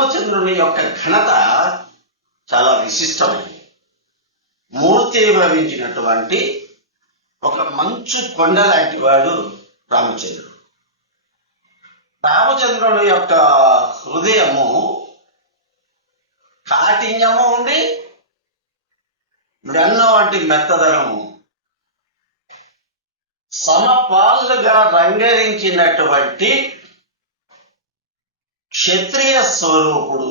రామచంద్రుని యొక్క ఘనత చాలా విశిష్టమైనది. మూర్తి భవించినటువంటి ఒక మంచు కొండ లాంటి వాడు రామచంద్రుడు. రామచంద్రుని యొక్క హృదయము కాఠిన్యము ఉండి వెన్న వంటి మెత్తదనము సమపాలుగా రంగరించినటువంటి క్షత్రియ స్వరూపుడు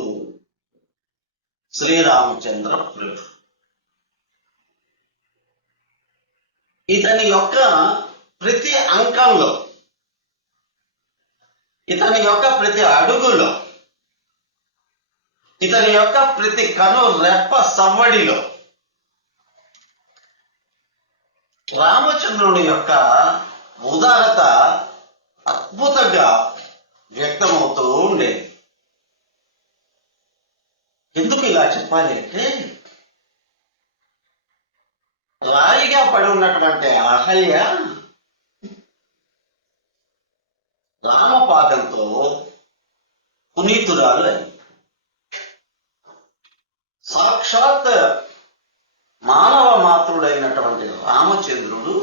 శ్రీరామచంద్ర ప్రభు. ఇతని యొక్క ప్రతి అంకంలో, ఇతని యొక్క ప్రతి అడుగులో, ఇతని యొక్క ప్రతి కను రెప్ప సవ్వడిలో రామచంద్రుని యొక్క ఉదారత అద్భుతంగా వ్యక్తమవుతూ ఉండేది. ఎందుకు ఇలా చెప్పాలి అంటే, రాయిగా పడి ఉన్నటువంటి అహల్య రామపాదంతో పునీతురాలు అయింది. సాక్షాత్ మానవ మాతృడైనటువంటి రామచంద్రుడు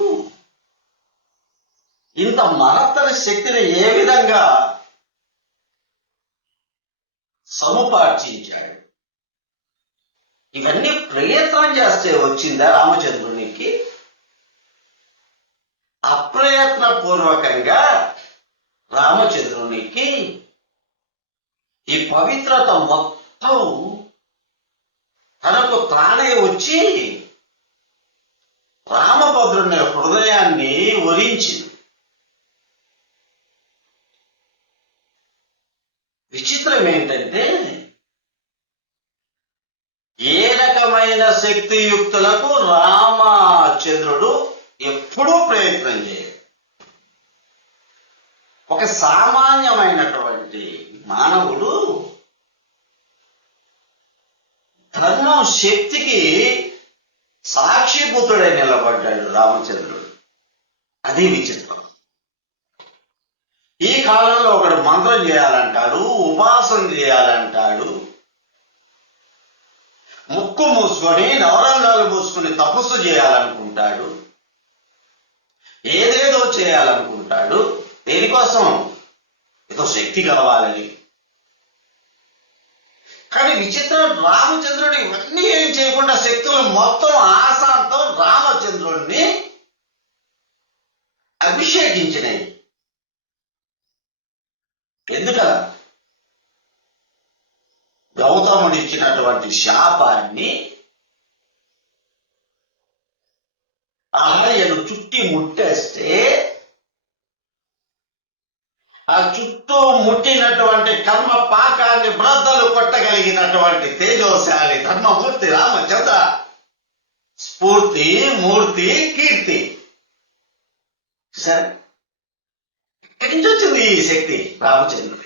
ఇంత మహత్తర శక్తిని ఏ విధంగా సముపార్జించాడు? ఇవన్నీ ప్రయత్నం చేస్తే వచ్చిందా రామచంద్రునికి? అప్రయత్న పూర్వకంగా రామచంద్రునికి ఈ పవిత్రత మొత్తం తనకు తానే వచ్చి రామభద్రుని హృదయాన్ని వరించింది. విచిత్రం ఏంటంటే, ఏ రకమైన శక్తియుక్తులకు రామచంద్రుడు ఎప్పుడూ ప్రయత్నం చేయడు. ఒక సామాన్యమైనటువంటి మానవుడు ధర్మం శక్తికి సాక్షిభూతుడై నిలబడ్డాడు రామచంద్రుడు. అది విచిత్రం. ఈ కాలంలో ఒకడు మంత్రం చేయాలంటాడు, ఉపాసన చేయాలంటాడు, ముక్కు మూసుకొని నవరంధ్రాలు మూసుకొని తపస్సు చేయాలనుకుంటాడు, ఏదేదో చేయాలనుకుంటాడు. దేనికోసం? ఏదో శక్తి కావాలని. కానీ విచిత్రం, రామచంద్రుడు ఇవన్నీ ఏం చేయకుండా శక్తులు మొత్తం ఆశాంతం రామచంద్రుడిని అభిషేకించినాయి. ఎందుకలా? గౌతముడు ఇచ్చినటువంటి శాపాన్ని అహల్యను చుట్టి ముట్టేస్తే, ఆ చుట్టూ ముట్టినటువంటి కర్మ పాకాన్ని బ్రద్దలు కొట్టగలిగినటువంటి తేజోశాలి ధర్మమూర్తి రామచంద్ర స్ఫూర్తి, మూర్తి, కీర్తి. సరే, ఎక్కడి నుంచి వచ్చింది ఈ శక్తి రామచంద్రుడి?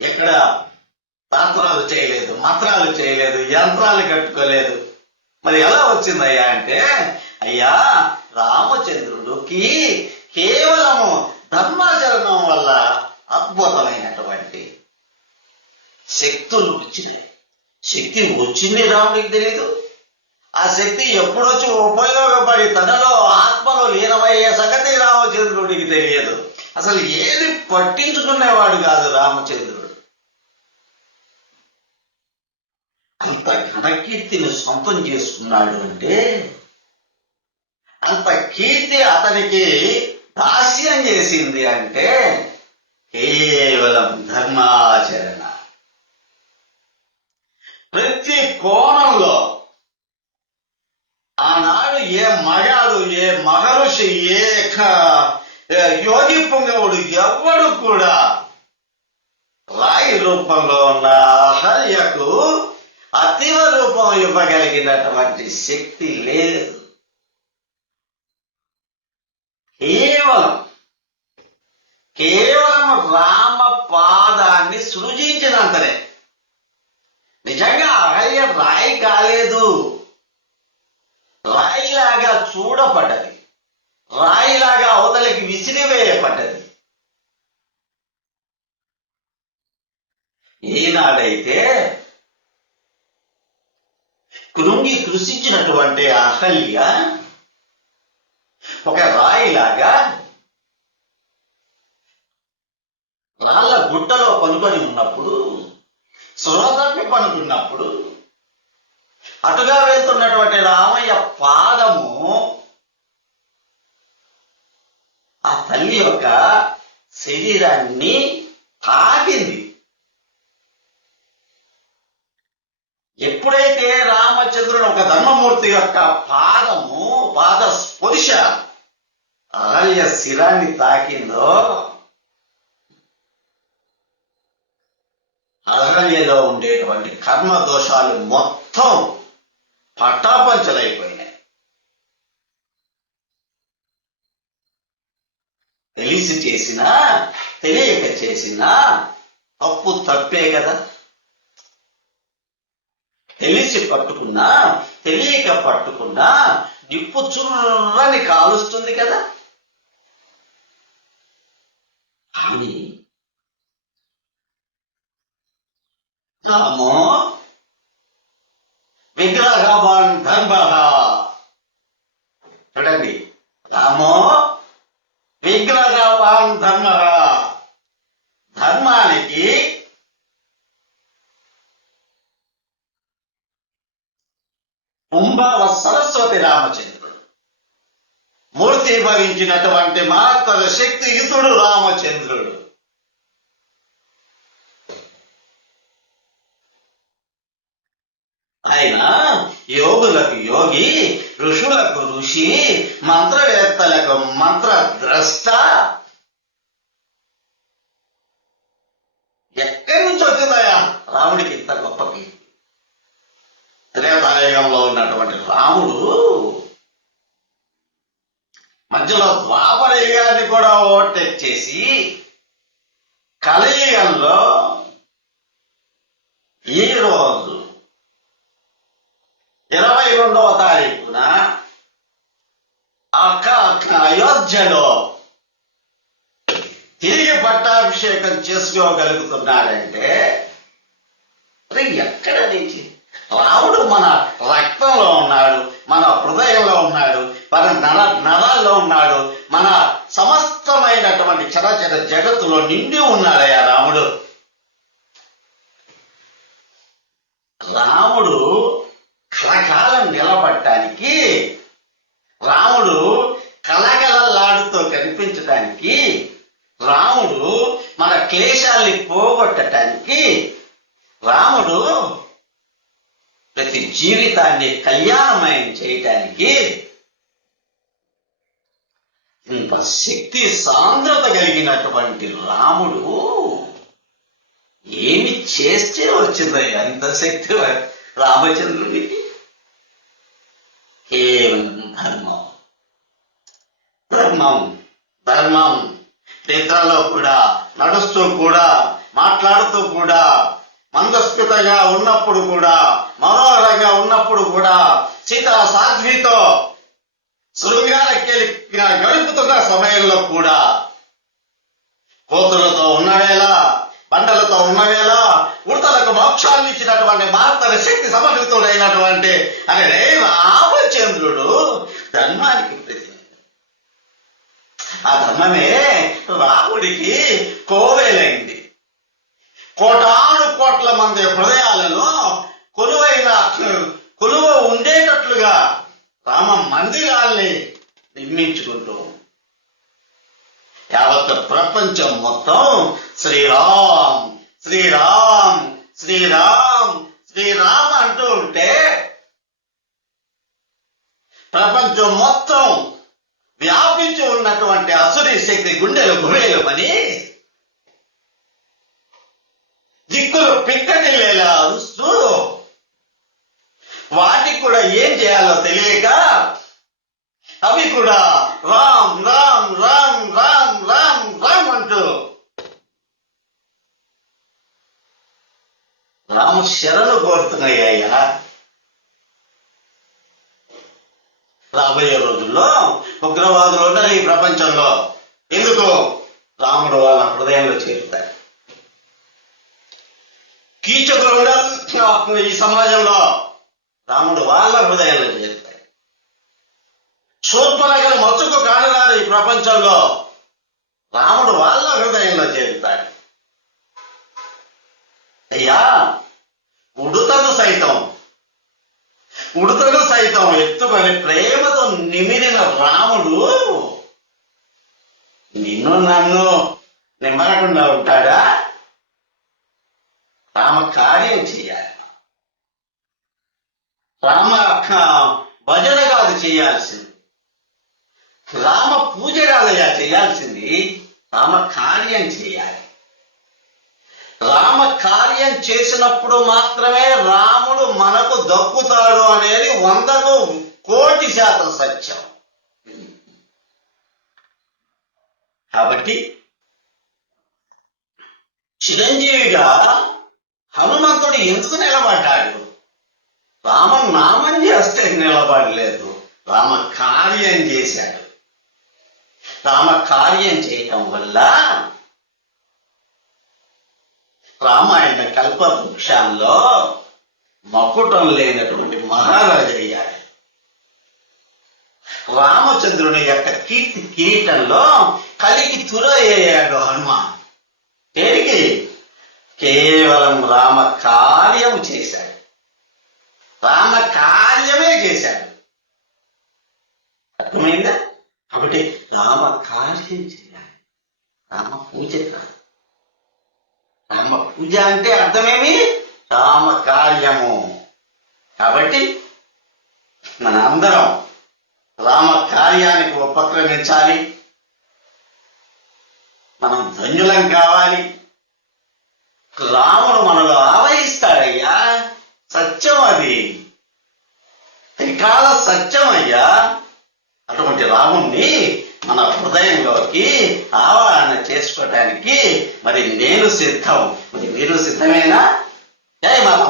ఎక్కడ తంత్రాలు చేయలేదు, మంత్రాలు చేయలేదు, యంత్రాలు కట్టుకోలేదు. మరి ఎలా వచ్చిందయ్యా అంటే, అయ్యా రామచంద్రుడికి కేవలము ధర్మాచరణం వల్ల అద్భుతమైనటువంటి శక్తులు వచ్చినాయి. శక్తి వచ్చింది రాముడికి తెలీదు. ఆ శక్తి ఎప్పుడొచ్చి ఉపయోగపడి తనలో ఆత్మలో లీనమయ్యే సంగతి రామచంద్రుడికి తెలియదు. అసలు ఏది పట్టించుకునేవాడు కాదు రామచంద్రుడు. అంత ఘనకీర్తిని సొంతం చేసుకున్నాడు అంటే, అంత కీర్తి అతనికి దాస్యం చేసింది అంటే కేవలం ధర్మాచరణ. ప్రతి కోణంలో ఆనాడు ఏ మగాడు, ఏ మహర్షి, ఏ యోగి పుంగవుడు ఎవ్వడు కూడా రాయి రూపంలో ఉన్న అహల్యకు అతివ రూపం ఇవ్వగలిగినటువంటి శక్తి లేదు. కేవలం రామ పాదాన్ని సృజించినంతనే. నిజంగా అహల్య రాయి కాలేదు, రాయిలాగా చూడబడ్డది, రాయిలాగా అవతలికి విసిరివేయబడ్డది. ఈనాడైతే కృంగి కృషించినటువంటి అహల్య ఒక రాయిలాగా రాళ్ళ గుట్టలో పనుకొని ఉన్నప్పుడు, సురతప్పి పనుకున్నప్పుడు, అటుగా వెళ్తున్నటువంటి రామయ్య పాదము ఆ తల్లి యొక్క శరీరాన్ని తాకింది. ఎప్పుడైతే రామచంద్రుడు ఒక ధర్మమూర్తి యొక్క పాద స్పర్శ అహల్య శిరాన్ని తాకిందో, అహల్యలో ఉండేటువంటి కర్మ దోషాలు మొత్తం పటాపంచలైపోయినాయి. తెలిసి చేసినా తెలియక చేసినా తప్పు తప్పే కదా. తెలిసి పట్టుకున్నా తెలియక పట్టుకున్నా నిప్పు చుర్రని కాలుస్తుంది కదా. కానీ రామో విగ్రహవాన్ ధర్మ, చూడండి, రామో విగ్రహవాన్ ధర్మ, ధర్మానికి కుంభవ సరస్వతి రామచంద్రుడు, మూర్తి భవించినటువంటి మహత్తర శక్తియుతుడు రామచంద్రుడు. ఆయన యోగులకు యోగి, ఋషులకు ఋషి, మంత్రవేత్తలకు మంత్రద్రష్ట. ఎక్కడి నుంచి వచ్చిందయా రాముడికి ఇంత గొప్ప కీర్తి? త్రేతాయుగంలో ఉన్నటువంటి రాముడు మధ్యలో ద్వాపర యుగాన్ని కూడా ఓవర్టేక్ చేసి కలియుగంలో ఈ రోజు 22వ తారీఖున అయోధ్యలో తిరిగి పట్టాభిషేకం చేసుకోగలుగుతున్నాడంటే అది ఎక్కడ నుంచి? రాముడు మన రక్తంలో ఉన్నాడు, మన హృదయంలో ఉన్నాడు, మన నరాల్లో ఉన్నాడు, మన సమస్తమైనటువంటి చరాచర జగత్తులో నిండి ఉన్నాడయ్యా రాముడు. రాముడు కలకాలం నిలబడటానికి, రాముడు కలకలలాడుతూ కనిపించటానికి, రాముడు మన క్లేశాల్ని పోగొట్టడానికి, రాముడు ప్రతి జీవితాన్ని కళ్యాణమయం చేయటానికి ఇంత శక్తి సాంద్రత కలిగినటువంటి రాముడు ఏమి చేస్తే వచ్చిందయ్యా అంత శక్తి రామచంద్రునికి? కేవలం ధర్మం, ధర్మం, ధర్మం. నిద్రలో కూడా, నడుస్తూ కూడా, మాట్లాడుతూ కూడా, మందస్ఫితంగా ఉన్నప్పుడు కూడా, మనోహరంగా ఉన్నప్పుడు కూడా, సీతా సాధ్వితో శృంగారకి గడుపుతున్న సమయంలో కూడా, కోతులతో ఉన్నవేళ, బండలతో ఉన్నవేళ, ఉడతలకు మోక్షాన్ని ఇచ్చినటువంటి మహత్తర శక్తి సమన్వితుడైనటువంటి అనే రామచంద్రుడు ధర్మానికి ప్రతి. ఆ ధర్మమే రాముడికి కోవేలైంది. కోటాను కోట్ల మంది హృదయాలను కొలువ ఉండేటట్లుగా రామ మందిరాల్ని నిర్మించుకుంటూ యావత్ ప్రపంచం మొత్తం శ్రీరామ్ శ్రీరామ్ శ్రీరామ్ శ్రీరామ్ అంటూ ఉంటే ప్రపంచం మొత్తం వ్యాపించి ఉన్నటువంటి అసురీ శక్తి గుండెలు గురేయమని దిక్కులు పిక్కటిల్లేలా అరుస్తూ వాటికి కూడా ఏం చేయాలో తెలియక అవి కూడా రామ్ రామ్ రామ్ రామ్ రామ్ రామ్ అంటూ రాము శరణు కోరుతున్నాయ్యా. రాబోయే రోజుల్లో ఉగ్రవాదులు ఉండరు ఈ ప్రపంచంలో. ఎందుకు? రాముడు వాళ్ళ హృదయంలో చేరుతారు. కీచకులు ఉండాలి ఈ సమాజంలో, రాముడు వాళ్ళ హృదయంలో చేరుతాడు. శూర్పణఖను మచ్చుకు కానురారు ఈ ప్రపంచంలో, రాముడు వాళ్ళ హృదయంలో చేరుతాడు. అయ్యా, ఉడుతను సైతం ఎత్తుకొని ప్రేమతో నిమిరిన రాముడు నిన్ను నన్ను నిమ్మరకుండా ఉంటాడా? రామ కార్యం చేయాలి. రామ భజన కాదు చేయాల్సింది, రామ పూజ కాదయ్యా చేయాల్సింది, రామ కార్యం చేయాలి. రామ కార్యం చేసినప్పుడు మాత్రమే రాముడు మనకు దక్కుతాడు అనేది 100% సత్యం. కాబట్టి చిరంజీవిగా హనుమంతుడు ఎందుకు నిలబడ్డాడు? రామనామం చేస్తే నిలబడలేదు, రామ కార్యం చేశాడు. రామ కార్యం చేయటం వల్ల రామాయణ కల్పవృక్షాల్లో మకుటం లేనటువంటి మహారాజు అయ్యాడు. రామచంద్రుని యొక్క కీర్తి కిరీటంలో కలికి తురయ్యాడు హనుమాన్. దేనికి? కేవలం రామ కార్యము చేశాడు, రామ కార్యమే చేశాడు. అర్థమైందా? కాబట్టి రామ కార్యం చేయాలి, రామ పూజ కాదు. రామ పూజ అంటే అర్థమేమి? రామ కార్యము. కాబట్టి మన అందరం రామ కార్యానికి ఉపక్రమించాలి. మనం ధన్యులం కావాలి. రాముడు మనలో ఆవహిస్తాడయ్యా, సత్యం అది, త్రికాల సత్యం అయ్యా. అటువంటి రాముణ్ణి మన హృదయంలోకి ఆవాహన చేసుకోవడానికి మరి నేను సిద్ధం, మరి మీరు సిద్ధమేనా? జై మాత.